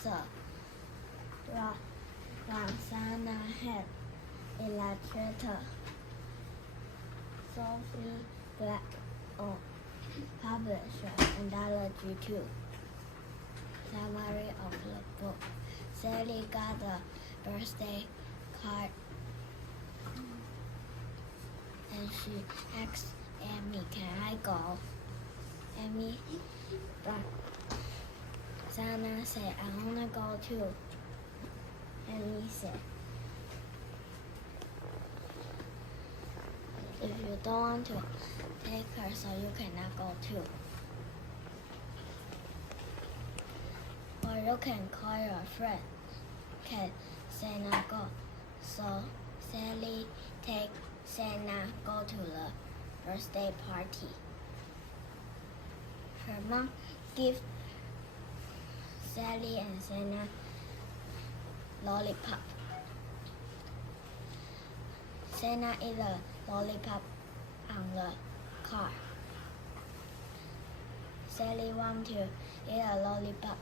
answer. Roxana had illustrator Sophie Black publisher Anthology 2. Summary of the book. Sally got a birthday card and she asked Amy, "Can I go?" Amy, Roxana said, "I wanna go too." Amy said, "If you don't want to take her, so you cannot go too. Or you can call your friend." Can Santa go? So Sally take Santa go to the birthday party. Her mom give Sally and Santa lollipop. Santa eat a lollipop on the car. Sally want to eat a lollipop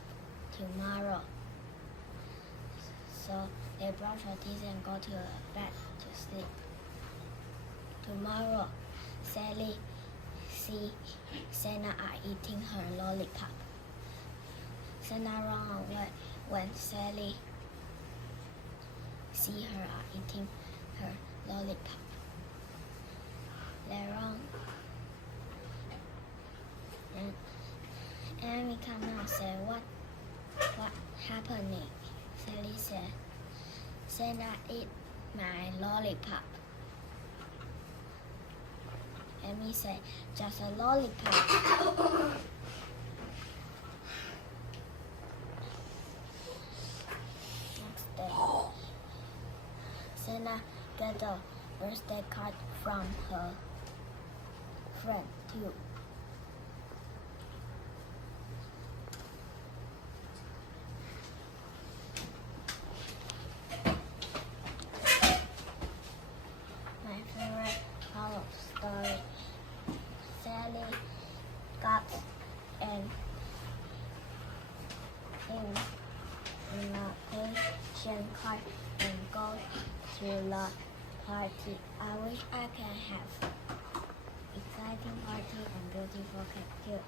tomorrow. So they brush their teeth and go to the bed to sleep. Tomorrow, Sally see Santa are eating her lollipop. Santa run away when Sally see her are eating her lollipop. They run and Amy come out and say, what happening? Sally said, "Santa ate my lollipop." Amy said, "Just a lollipop." Next day, Santa got a birthday card from her friend too. My favorite part of story. Sally got an invitation card and go to the party. I wish I can have exciting party and beautiful cake too.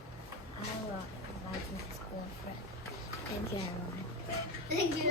I will invite my school friend. Thank you, everyone. Thank you.